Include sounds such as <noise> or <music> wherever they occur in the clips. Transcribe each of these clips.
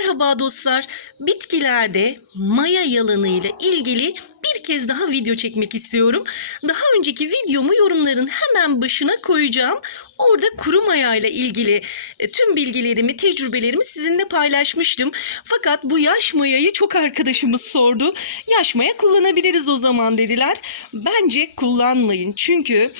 Merhaba dostlar. Bitkilerde maya yalanıyla ilgili bir kez daha video çekmek istiyorum. Daha önceki videomu yorumların hemen başına koyacağım. Orada kuru maya ile ilgili e, tüm bilgilerimi, tecrübelerimi sizinle paylaşmıştım. Fakat bu yaş mayayı çok arkadaşımız sordu. Yaş maya kullanabiliriz o zaman dediler. Bence kullanmayın. Çünkü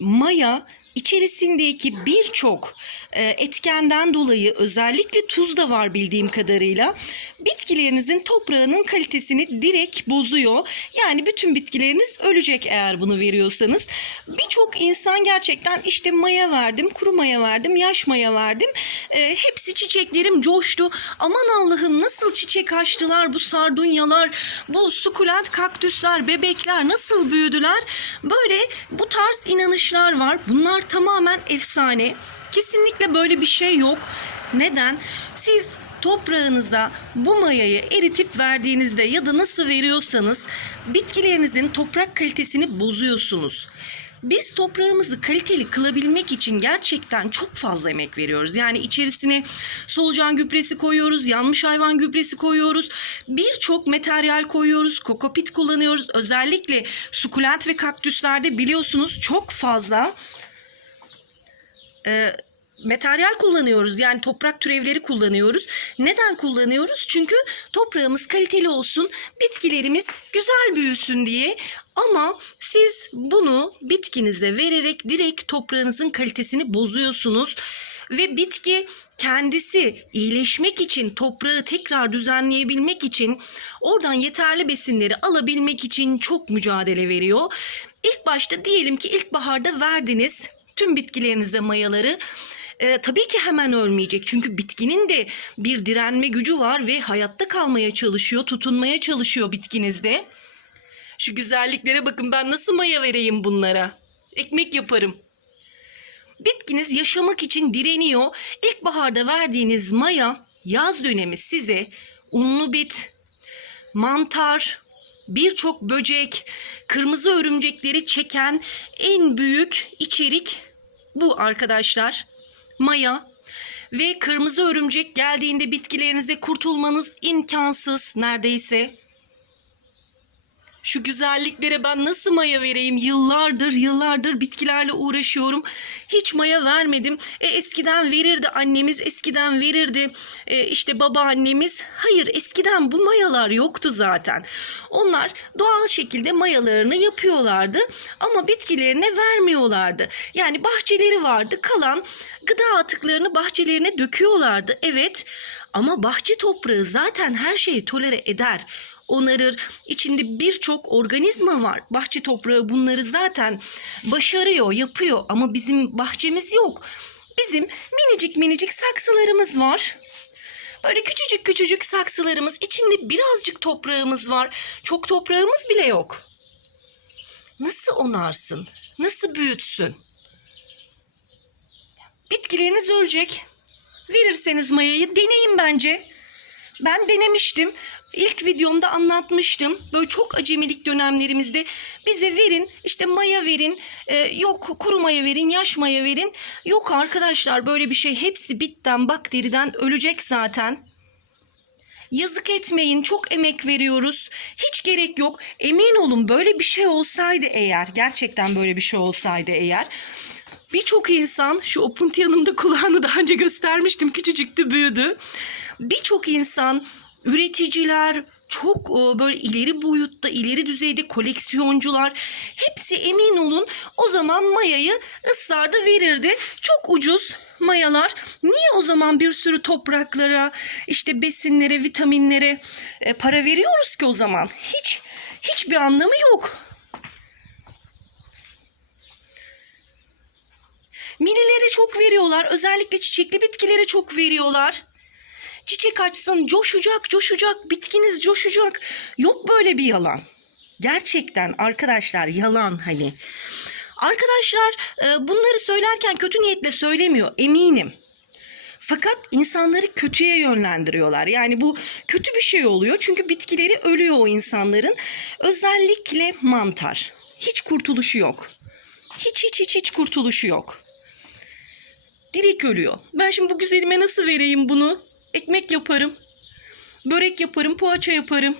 maya içerisindeki birçok etkenden dolayı özellikle tuz da var bildiğim kadarıyla bitkilerinizin toprağının kalitesini direkt bozuyor. Yani bütün bitkileriniz ölecek eğer bunu veriyorsanız. Birçok insan gerçekten işte maya verdim, kuru maya verdim, yaş maya verdim. E, hepsi çiçeklerim coştu. Aman Allah'ım nasıl çiçek açtılar bu sardunyalar, bu sukulent kaktüsler, bebekler nasıl büyüdüler? Böyle bu tarz inanışlar var. Bunlar tamamen efsane. Kesinlikle böyle bir şey yok. Neden? Siz toprağınıza bu mayayı eritip verdiğinizde ya da nasıl veriyorsanız bitkilerinizin toprak kalitesini bozuyorsunuz. Biz toprağımızı kaliteli kılabilmek için gerçekten çok fazla emek veriyoruz. Yani içerisine solucan gübresi koyuyoruz, yanmış hayvan gübresi koyuyoruz. Birçok materyal koyuyoruz, kokopit kullanıyoruz. Özellikle sukulent ve kaktüslerde biliyorsunuz çok fazla e, materyal kullanıyoruz. Yani toprak türevleri kullanıyoruz. Neden kullanıyoruz? Çünkü toprağımız kaliteli olsun, bitkilerimiz güzel büyüsün diye. Ama siz bunu bitkinize vererek direkt toprağınızın kalitesini bozuyorsunuz ve bitki kendisi iyileşmek için, toprağı tekrar düzenleyebilmek için, oradan yeterli besinleri alabilmek için çok mücadele veriyor. İlk başta diyelim ki ilkbaharda verdiniz tüm bitkilerinize mayaları. Ee, tabii ki hemen ölmeyecek çünkü bitkinin de bir direnme gücü var ve hayatta kalmaya çalışıyor, tutunmaya çalışıyor bitkinizde. Şu güzelliklere bakın ben nasıl maya vereyim bunlara. Ekmek yaparım. Bitkiniz yaşamak için direniyor. İlkbaharda verdiğiniz maya yaz dönemi size unlu bit, mantar, birçok böcek, kırmızı örümcekleri çeken en büyük içerik bu arkadaşlar. Maya ve kırmızı örümcek geldiğinde bitkilerinize kurtulmanız imkansız neredeyse. Şu güzelliklere ben nasıl maya vereyim? Yıllardır, yıllardır bitkilerle uğraşıyorum. Hiç maya vermedim. E, eskiden verirdi annemiz, eskiden verirdi e, işte babaannemiz. Hayır, eskiden bu mayalar yoktu zaten. Onlar doğal şekilde mayalarını yapıyorlardı ama bitkilerine vermiyorlardı. Yani bahçeleri vardı, kalan gıda atıklarını bahçelerine döküyorlardı. Evet, ama bahçe toprağı zaten her şeyi tolere eder onarır. İçinde birçok organizma var. Bahçe toprağı bunları zaten başarıyor, yapıyor ama bizim bahçemiz yok. Bizim minicik minicik saksılarımız var. Böyle küçücük küçücük saksılarımız, içinde birazcık toprağımız var. Çok toprağımız bile yok. Nasıl onarsın? Nasıl büyütsün? Bitkileriniz ölecek. Verirseniz mayayı deneyin bence. Ben denemiştim. İlk videomda anlatmıştım. Böyle çok acemilik dönemlerimizde bize verin işte maya verin e, yok kuru maya verin yaş maya verin. Yok arkadaşlar böyle bir şey hepsi bitten bakteriden ölecek zaten. Yazık etmeyin çok emek veriyoruz. Hiç gerek yok. Emin olun böyle bir şey olsaydı eğer gerçekten böyle bir şey olsaydı eğer Birçok insan şu Opuntia'nın da <laughs> kulağını daha önce göstermiştim küçücüktü büyüdü. Birçok insan üreticiler, çok e, böyle ileri boyutta, ileri düzeyde koleksiyoncular hepsi emin olun o zaman mayayı ısrarda verirdi. Çok ucuz mayalar. Niye o zaman bir sürü topraklara, işte besinlere, vitaminlere e, para veriyoruz ki o zaman? Hiç hiçbir anlamı yok. Minilere çok veriyorlar. Özellikle çiçekli bitkilere çok veriyorlar. Çiçek açsın, coşacak, coşacak, bitkiniz coşacak. Yok böyle bir yalan. Gerçekten arkadaşlar yalan hani. Arkadaşlar e, bunları söylerken kötü niyetle söylemiyor eminim. Fakat insanları kötüye yönlendiriyorlar. Yani bu kötü bir şey oluyor. Çünkü bitkileri ölüyor o insanların. Özellikle mantar. Hiç kurtuluşu yok. Hiç hiç hiç hiç kurtuluşu yok. Direkt ölüyor. Ben şimdi bu güzelime nasıl vereyim bunu? Ekmek yaparım. Börek yaparım, poğaça yaparım.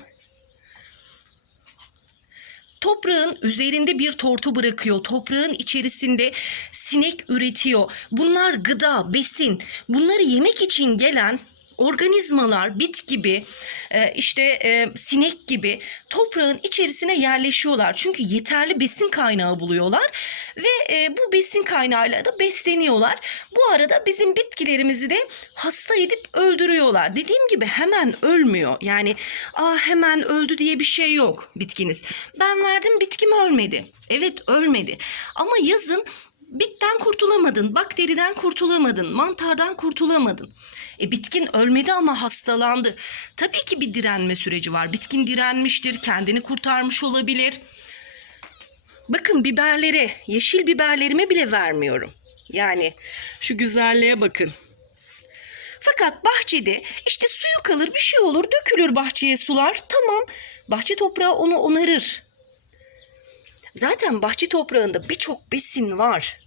Toprağın üzerinde bir tortu bırakıyor. Toprağın içerisinde sinek üretiyor. Bunlar gıda, besin. Bunları yemek için gelen organizmalar, bit gibi, e, işte e, sinek gibi toprağın içerisine yerleşiyorlar. Çünkü yeterli besin kaynağı buluyorlar ve e, bu besin kaynağıyla da besleniyorlar. Bu arada bizim bitkilerimizi de hasta edip öldürüyorlar. Dediğim gibi hemen ölmüyor. Yani aa hemen öldü diye bir şey yok bitkiniz. Ben verdim bitkim ölmedi. Evet ölmedi. Ama yazın bitten kurtulamadın, bakteriden kurtulamadın, mantardan kurtulamadın. E bitkin ölmedi ama hastalandı. Tabii ki bir direnme süreci var. Bitkin direnmiştir, kendini kurtarmış olabilir. Bakın biberlere, yeşil biberlerime bile vermiyorum. Yani şu güzelliğe bakın. Fakat bahçede işte suyu kalır bir şey olur dökülür bahçeye sular tamam bahçe toprağı onu onarır. Zaten bahçe toprağında birçok besin var.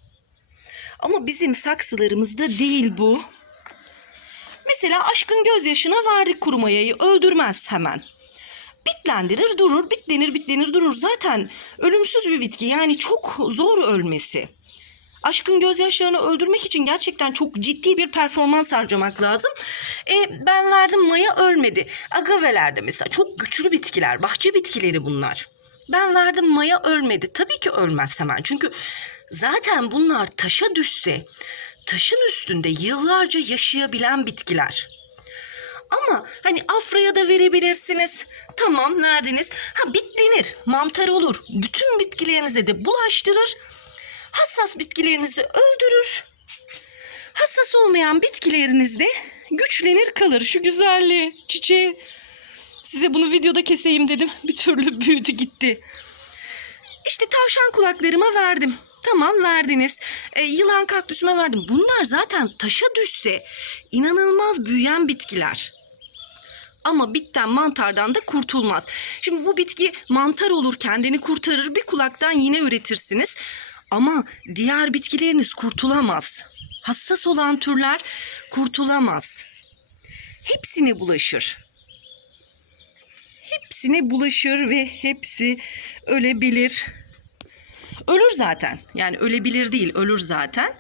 Ama bizim saksılarımızda değil bu. Mesela aşkın gözyaşına verdik kuru mayayı öldürmez hemen. Bitlendirir durur, bitlenir bitlenir durur. Zaten ölümsüz bir bitki yani çok zor ölmesi. Aşkın gözyaşlarını öldürmek için gerçekten çok ciddi bir performans harcamak lazım. E, ben verdim maya ölmedi. Agavelerde mesela çok güçlü bitkiler, bahçe bitkileri bunlar. Ben verdim maya ölmedi. Tabii ki ölmez hemen. Çünkü zaten bunlar taşa düşse taşın üstünde yıllarca yaşayabilen bitkiler. Ama hani afraya da verebilirsiniz. Tamam verdiniz. Ha bitlenir, mantar olur. Bütün bitkilerinize de bulaştırır. Hassas bitkilerinizi öldürür. Hassas olmayan bitkilerinizde güçlenir kalır. Şu güzelliği, çiçeği. Size bunu videoda keseyim dedim. Bir türlü <laughs> büyüdü gitti. İşte tavşan kulaklarıma verdim. Tamam verdiniz. E, yılan kaktüsüme verdim. Bunlar zaten taşa düşse inanılmaz büyüyen bitkiler. Ama bitten mantardan da kurtulmaz. Şimdi bu bitki mantar olur kendini kurtarır bir kulaktan yine üretirsiniz. Ama diğer bitkileriniz kurtulamaz. Hassas olan türler kurtulamaz. Hepsine bulaşır. Hepsine bulaşır ve hepsi ölebilir. Ölür zaten. Yani ölebilir değil, ölür zaten.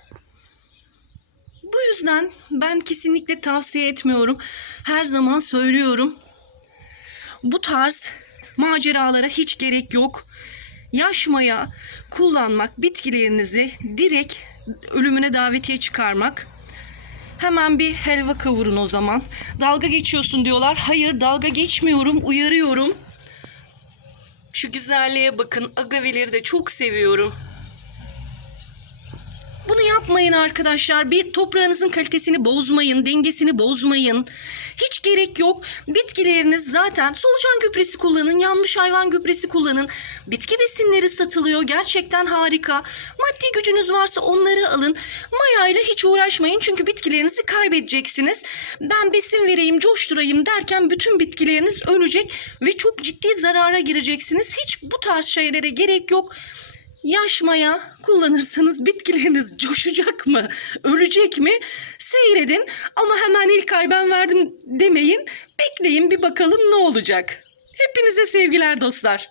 Bu yüzden ben kesinlikle tavsiye etmiyorum. Her zaman söylüyorum. Bu tarz maceralara hiç gerek yok. Yaşmaya kullanmak, bitkilerinizi direkt ölümüne davetiye çıkarmak. Hemen bir helva kavurun o zaman. Dalga geçiyorsun diyorlar. Hayır dalga geçmiyorum, uyarıyorum. Şu güzelliğe bakın. Agaveleri de çok seviyorum. Bunu yapmayın arkadaşlar. Bir toprağınızın kalitesini bozmayın, dengesini bozmayın. Hiç gerek yok. Bitkileriniz zaten solucan gübresi kullanın, yanmış hayvan gübresi kullanın. Bitki besinleri satılıyor. Gerçekten harika. Maddi gücünüz varsa onları alın. Mayayla hiç uğraşmayın çünkü bitkilerinizi kaybedeceksiniz. Ben besin vereyim, coşturayım derken bütün bitkileriniz ölecek ve çok ciddi zarara gireceksiniz. Hiç bu tarz şeylere gerek yok. Yaş maya kullanırsanız bitkileriniz coşacak mı, ölecek mi? Seyredin ama hemen ilk ay ben verdim demeyin. Bekleyin bir bakalım ne olacak. Hepinize sevgiler dostlar.